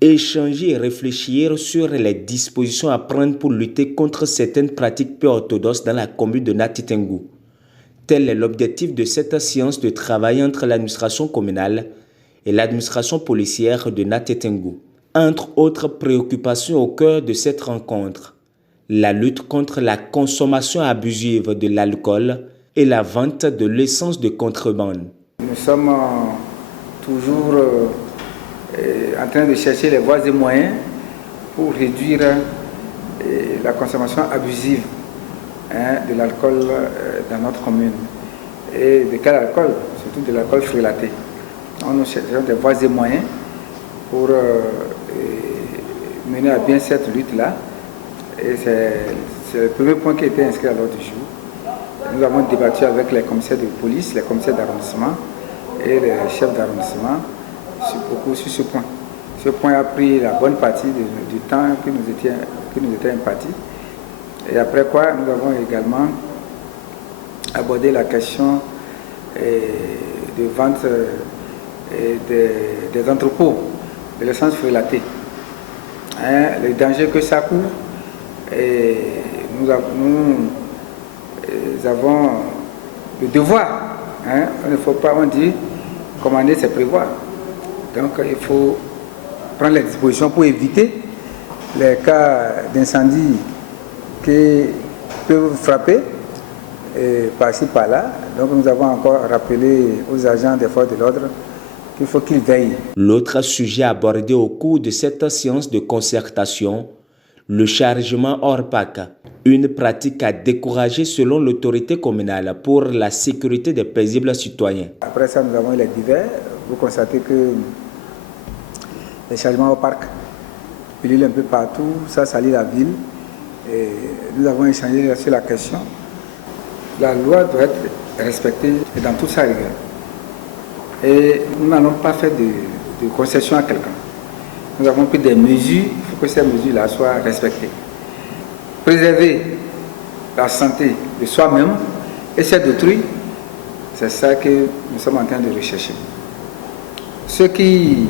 échanger et réfléchir sur les dispositions à prendre pour lutter contre certaines pratiques peu orthodoxes dans la commune de Nati Tengou. Tel est l'objectif de cette séance de travail entre l'administration communale et l'administration policière de Nati Tengou. Entre autres préoccupations au cœur de cette rencontre, la lutte contre la consommation abusive de l'alcool et la vente de l'essence de contrebande. Nous sommes toujours en train de chercher les voies et moyens pour réduire la consommation abusive de l'alcool dans notre commune. Et de quel alcool? Surtout de l'alcool frelaté. Nous cherchons des voies et moyens pour mener à bien cette lutte-là. Et c'est le premier point qui a été inscrit à l'ordre du jour. Nous avons débattu avec les commissaires de police, les commissaires d'arrondissement et les chefs d'arrondissement sur ce point. Ce point a pris la bonne partie du temps qui nous était imparti. Et après quoi, nous avons également abordé la question de vente des entrepôts de l'essence frelatée. Les dangers que ça court. Et nous avons le devoir. Il ne faut pas, on dit, commander, c'est prévoir. Donc il faut prendre les dispositions pour éviter les cas d'incendie qui peuvent frapper par-ci par-là. Donc nous avons encore rappelé aux agents des forces de l'ordre qu'il faut qu'ils veillent. L'autre sujet abordé au cours de cette séance de concertation, le chargement hors pack, une pratique à décourager selon l'autorité communale pour la sécurité des paisibles citoyens. Après ça, nous avons eu les divers. Vous constatez que les chargements hors parc pilulent un peu partout, ça salit la ville. Et nous avons échangé sur la question. La loi doit être respectée dans toute sa rigueur. Et nous n'allons pas faire de concession à quelqu'un. Nous avons pris des mesures, il faut que ces mesures-là soient respectées. Préserver la santé de soi-même et celle d'autrui, c'est ça que nous sommes en train de rechercher. Ceux qui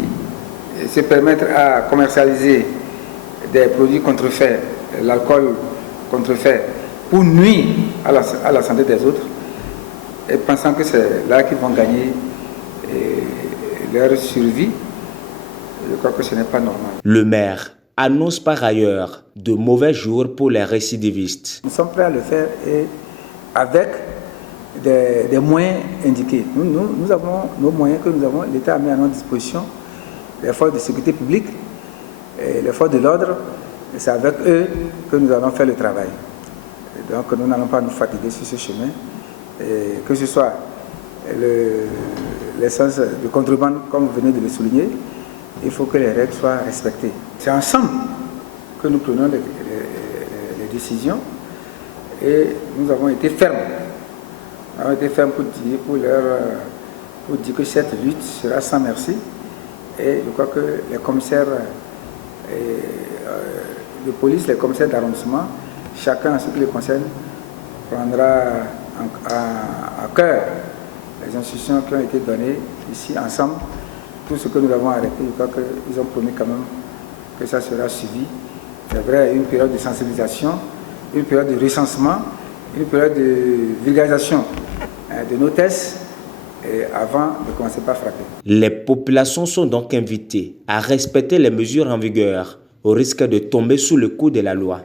se permettent à commercialiser des produits contrefaits, l'alcool contrefait, pour nuire à la santé des autres, et pensant que c'est là qu'ils vont gagner leur survie, je crois que ce n'est pas normal. Le maire annonce par ailleurs de mauvais jours pour les récidivistes. Nous sommes prêts à le faire et avec des moyens indiqués. Nous avons nos moyens que nous avons, l'État a mis à notre disposition, les forces de sécurité publique, et les forces de l'ordre, et c'est avec eux que nous allons faire le travail. Et donc nous n'allons pas nous fatiguer sur ce chemin, et que ce soit l'essence de contrebande, comme vous venez de le souligner, il faut que les règles soient respectées. C'est ensemble que nous prenons les décisions et nous avons été fermes. Nous avons été fermes pour dire que cette lutte sera sans merci. Et je crois que les commissaires de police, les commissaires d'arrondissement, chacun en ce qui les concerne, prendra à cœur les instructions qui ont été données ici ensemble. Tout ce que nous avons arrêté, je crois qu'ils ont promis quand même que ça sera suivi. C'est vrai, une période de sensibilisation, une période de recensement, une période de vulgarisation de nos tests avant de commencer par frapper. Les populations sont donc invitées à respecter les mesures en vigueur au risque de tomber sous le coup de la loi.